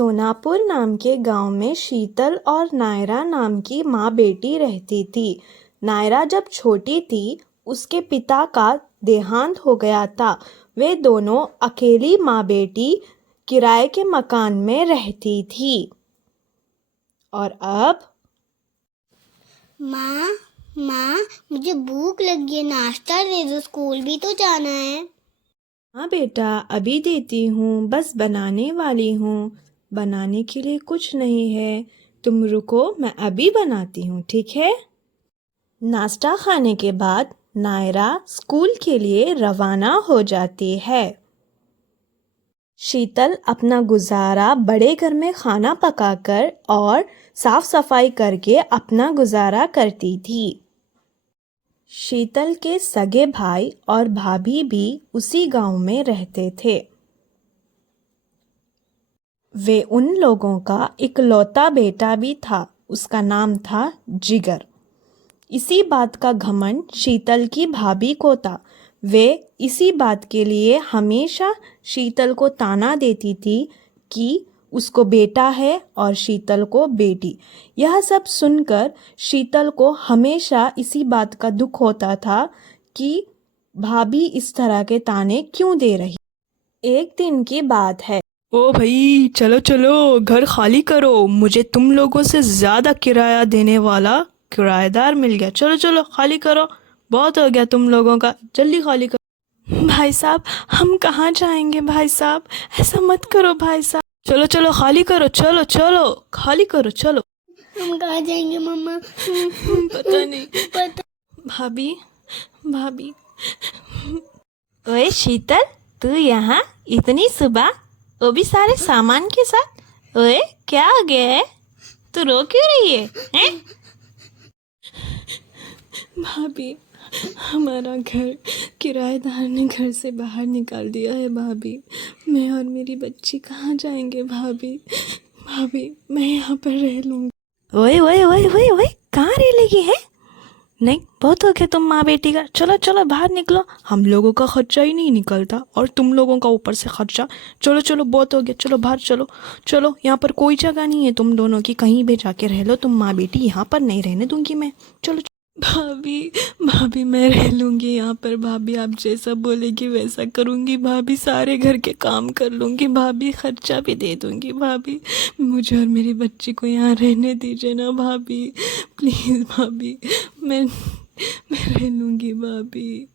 सोनापुर नाम के गांव में शीतल और नायरा नाम की माँ बेटी रहती थी। नायरा जब छोटी थी उसके पिता का देहांत हो गया था। वे दोनों अकेली माँ बेटी किराए के मकान में रहती थी। और अब माँ माँ मुझे भूख लगी है, नाश्ता दे दो, स्कूल भी तो जाना है। हाँ बेटा, अभी देती हूँ, बस बनाने वाली हूँ। बनाने के लिए कुछ नहीं है, तुम रुको, मैं अभी बनाती हूँ, ठीक है। नाश्ता खाने के बाद नायरा स्कूल के लिए रवाना हो जाती है। शीतल अपना गुजारा बड़े घर में खाना पकाकर और साफ सफाई करके अपना गुजारा करती थी। शीतल के सगे भाई और भाभी भी उसी गांव में रहते थे। वे उन लोगों का इकलौता बेटा भी था। उसका नाम था जिगर। इसी बात का घमंड शीतल की भाभी को था। वे इसी बात के लिए हमेशा शीतल को ताना देती थी कि उसको बेटा है और शीतल को बेटी। यह सब सुनकर शीतल को हमेशा इसी बात का दुख होता था कि भाभी इस तरह के ताने क्यों दे रही। एक दिन की बात है। ओ भाई, चलो चलो घर खाली करो, मुझे तुम लोगों से ज़्यादा किराया देने वाला किराएदार मिल गया। चलो चलो खाली करो, बहुत हो गया तुम लोगों का, जल्दी खाली करो। भाई साहब, हम कहाँ जाएंगे भाई साहब, ऐसा मत करो भाई साहब। चलो चलो खाली करो, चलो चलो खाली करो, चलो। हम कहाँ जाएंगे मम्मा? पता नहीं। पता भाभी भाभी। ओए शीतल, तू यहाँ इतनी सुबह, वो भी सारे सामान के साथ? ओए क्या हो गया है, तू रो क्यों रही है, हैं? भाभी, हमारा घर किराएदार ने घर से बाहर निकाल दिया है भाभी। मैं और मेरी बच्ची कहाँ जाएंगे भाभी? भाभी, मैं यहाँ पर रह लूँगी। ओए ओए ओए ओए ओए, कहाँ रह लगी है? नहीं, बहुत हो गया तुम माँ बेटी का, चलो चलो बाहर निकलो। हम लोगों का खर्चा ही नहीं निकलता और तुम लोगों का ऊपर से खर्चा। चलो चलो बहुत हो गया, चलो बाहर चलो। चलो, यहाँ पर कोई जगह नहीं है तुम दोनों की, कहीं भी जाके रह लो तुम माँ बेटी, यहाँ पर नहीं रहने दूंगी मैं। चलो। भाभी भाभी, मैं रह लूँगी यहाँ पर भाभी, आप जैसा बोलेगी वैसा करूँगी भाभी, सारे घर के काम कर लूँगी भाभी, खर्चा भी दे दूँगी भाभी। मुझे और मेरी बच्ची को यहाँ रहने दीजिए ना भाभी, प्लीज़ भाभी, मैं रह लूँगी भाभी।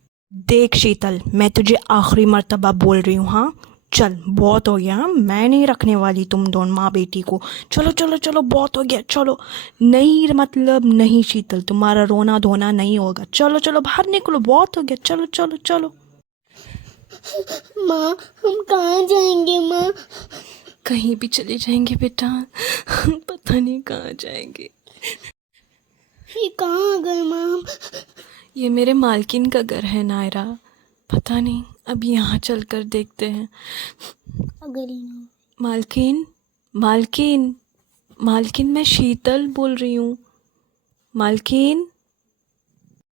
देख शीतल, मैं तुझे आखिरी मर्तबा बोल रही हूँ, हाँ चल, बहुत हो गया, मैं नहीं रखने वाली तुम दोनों माँ बेटी को। चलो चलो चलो, बहुत हो गया, चलो। नहीं मतलब नहीं शीतल, तुम्हारा रोना धोना नहीं होगा, चलो चलो बाहर निकलो, बहुत हो गया, चलो चलो चलो। माँ, हम कहाँ जाएंगे माँ? कहीं भी चले जाएंगे बेटा, पता नहीं कहाँ जाएंगे। ये कहाँ आ गए माँ हम? ये मेरे मालकिन का घर है नायरा, पता नहीं, अब यहाँ चल कर देखते हैं। अगर ही ना। मालकिन, मालकिन, मालकिन, मैं शीतल बोल रही हूँ। मालकिन।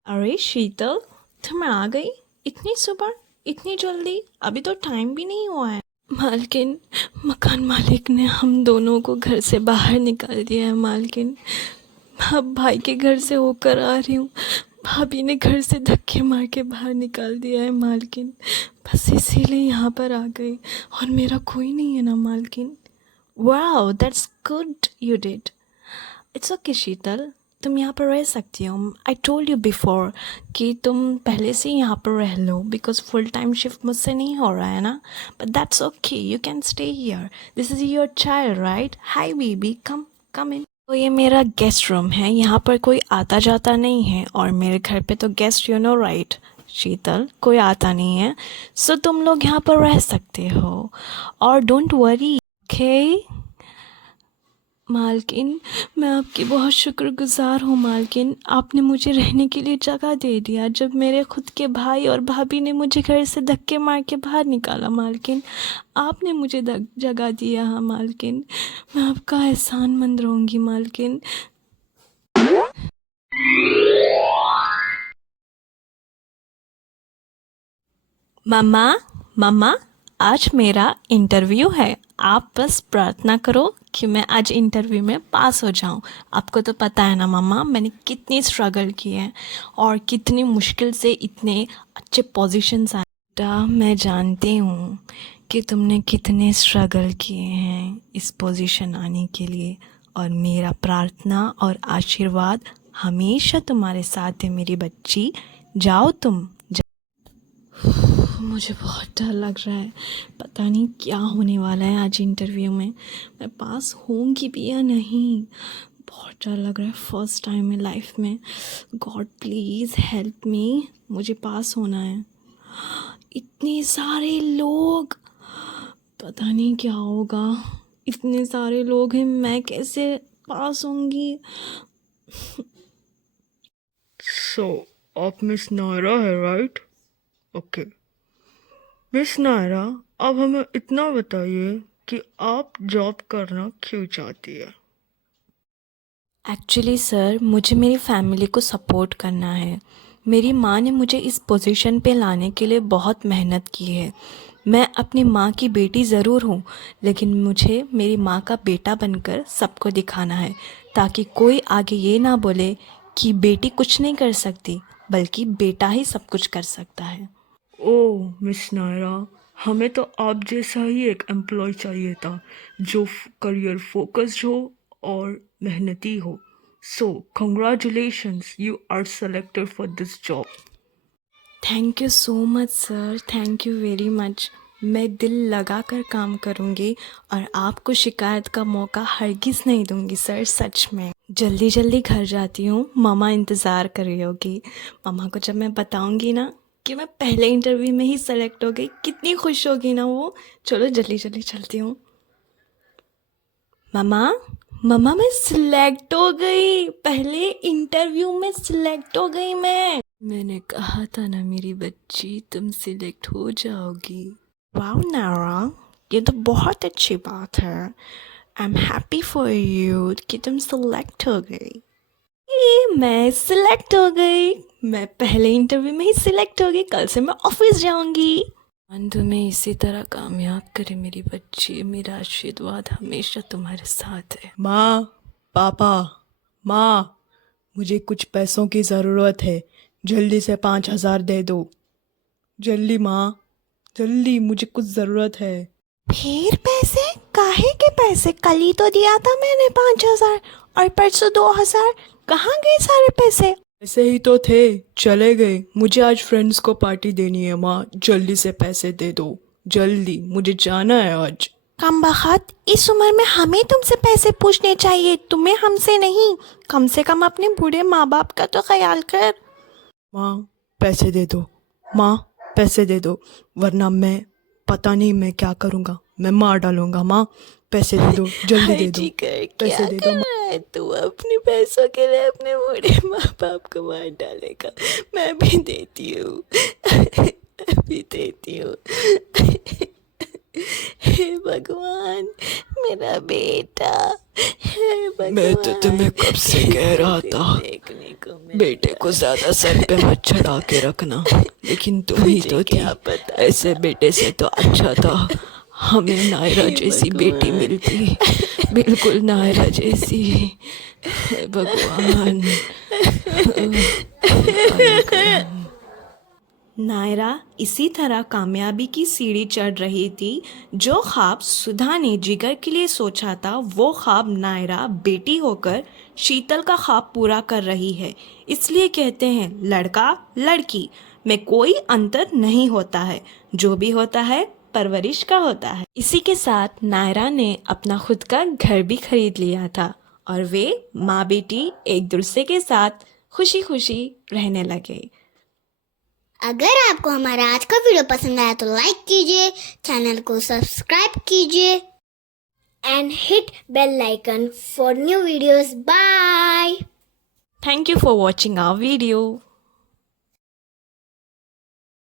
अरे शीतल, तुम आ गई इतनी सुबह, इतनी जल्दी? अभी तो टाइम भी नहीं हुआ है। मालकिन, मकान मालिक ने हम दोनों को घर से बाहर निकाल दिया है मालकिन। अब भाई के घर से होकर आ रही हूँ, भाभी ने घर से धक्के मार के बाहर निकाल दिया है मालकिन, बस इसीलिए यहाँ पर आ गई, और मेरा कोई नहीं है ना मालकिन। Wow, that's good you did. It's okay Sheetal, तुम यहाँ पर रह सकती हो। आई टोल्ड यू बिफोर कि तुम पहले से यहाँ पर रह लो, बिकॉज फुल टाइम शिफ्ट मुझसे नहीं हो रहा है ना। But that's okay, you can stay here, this is your child right. Hi baby, come come in. तो ये मेरा गेस्ट रूम है, यहाँ पर कोई आता जाता नहीं है, और मेरे घर पे तो गेस्ट, यू नो राइट शीतल, कोई आता नहीं है, सो तुम लोग यहाँ पर रह सकते हो, और डोंट वरी, ओके। मालकिन, मैं आपकी बहुत शुक्रगुजार हूँ मालकिन, आपने मुझे रहने के लिए जगह दे दिया जब मेरे खुद के भाई और भाभी ने मुझे घर से धक्के मार के बाहर निकाला मालकिन, आपने मुझे जगह दिया। हाँ मालकिन, मैं आपका एहसानमंद रहूँगी मालकिन। मम्मा, मम्मा, आज मेरा इंटरव्यू है, आप बस प्रार्थना करो कि मैं आज इंटरव्यू में पास हो जाऊं। आपको तो पता है ना मम्मा, मैंने कितनी स्ट्रगल की है और कितनी मुश्किल से इतने अच्छे पोजीशंस आए। बेटा, मैं जानती हूँ कि तुमने कितने स्ट्रगल किए हैं इस पोजीशन आने के लिए, और मेरा प्रार्थना और आशीर्वाद हमेशा तुम्हारे साथ है मेरी बच्ची। जाओ तुम। मुझे बहुत डर लग रहा है, पता नहीं क्या होने वाला है आज इंटरव्यू में, मैं पास होंगी भी या नहीं। बहुत डर लग रहा है, फर्स्ट टाइम है लाइफ में। गॉड प्लीज़ हेल्प मी, मुझे पास होना है। इतने सारे लोग, पता नहीं क्या होगा। इतने सारे लोग हैं, मैं कैसे पास होंगी। सो आप मिस नायरा है, राइट? ओके मिस नायरा, अब हमें इतना बताइए कि आप जॉब करना क्यों चाहती है? एक्चुअली सर, मुझे मेरी फैमिली को सपोर्ट करना है। मेरी माँ ने मुझे इस पोजीशन पे लाने के लिए बहुत मेहनत की है। मैं अपनी माँ की बेटी ज़रूर हूँ, लेकिन मुझे मेरी माँ का बेटा बनकर सबको दिखाना है, ताकि कोई आगे ये ना बोले कि बेटी कुछ नहीं कर सकती, बल्कि बेटा ही सब कुछ कर सकता है। ओह मिस नायरा, हमें तो आप जैसा ही एक एम्प्लॉय चाहिए था, जो करियर फोकस्ड हो और मेहनती हो। So congratulations, you are selected for this job. Thank you so much sir, thank you very much. मैं दिल लगा कर काम करूँगी और आपको शिकायत का मौका हरगिज़ नहीं दूँगी सर, सच में। जल्दी जल्दी घर जाती हूँ, मामा इंतज़ार कर रही होगी। मामा को जब मैं बताऊँगी ना कि मैं पहले इंटरव्यू में ही सेलेक्ट हो गई, कितनी खुश होगी ना वो। चलो जल्दी जल्दी चलती हूँ। मामा, मामा मैं सिलेक्ट हो गई, पहले इंटरव्यू में सिलेक्ट हो गई मैंने कहा था ना मेरी बच्ची, तुम सिलेक्ट हो जाओगी। वाओ नायरा, ये तो बहुत अच्छी बात है। I am happy for you कि तुम सिलेक्ट हो गई। मैं सिलेक्ट हो गई, मैं पहले इंटरव्यू में ही सिलेक्ट हो गई, कल से मैं ऑफिस जाऊंगी। भगवान तुम्हें इसी तरह कामयाब करे मेरी बच्ची, मेरा आशीर्वाद हमेशा तुम्हारे साथ है। माँ, पापा, माँ, मुझे कुछ पैसों की ज़रूरत है, जल्दी से 5,000 दे दो। जल्दी माँ, जल्दी, मुझे कुछ ज़रूरत है। फिर पैसे? काहे के पैसे? कल ही तो दिया था मैंने 5,000 और परसों 2,000। कहाँ गए सारे पैसे? ऐसे ही तो थे, चले गए। मुझे आज फ्रेंड्स को पार्टी देनी है माँ, जल्दी से पैसे दे दो, जल्दी, मुझे जाना है आज। कमबख्त, इस उम्र में हमें तुमसे पैसे पूछने चाहिए, तुम्हें हमसे नहीं। कम से कम अपने बूढ़े माँ बाप का तो ख्याल कर। माँ पैसे दे दो, माँ पैसे दे दो, वरना मैं पता नहीं मैं क्या करूँगा, मैं मार डालूँगा। माँ पैसे दे दो, जल्दी दे दो, पैसे दे दो। तू अपने पैसों के लिए अपने बूढ़े माँ बाप को मार डालेगा? मैं भी देती हूँ मैं भी देती हूँ। हे भगवान, मेरा बेटा, हे भगवान। मैं तो तुम्हें कब से कह रहा था, देखने को बेटे को ज्यादा सर पे मत चढ़ा के रखना, लेकिन तुम ही तो थी। ऐसे बेटे से तो अच्छा था हमें नायरा जैसी बेटी मिलती, बिल्कुल नायरा जैसी। हे भगवान। नायरा इसी तरह कामयाबी की सीढ़ी चढ़ रही थी। जो ख्वाब सुधा ने जिगर के लिए सोचा था, वो ख्वाब नायरा बेटी होकर शीतल का ख्वाब पूरा कर रही है। इसलिए कहते हैं, लड़का लड़की में कोई अंतर नहीं होता है, जो भी होता है परवरिश का होता है। इसी के साथ नायरा ने अपना खुद का घर भी खरीद लिया था और वे माँ बेटी एक दूसरे के साथ खुशी खुशी रहने लगे। अगर आपको हमारा आज का वीडियो पसंद आया तो लाइक कीजिए, चैनल को सब्सक्राइब कीजिए and hit bell icon for new videos. Bye. Thank you for watching our video.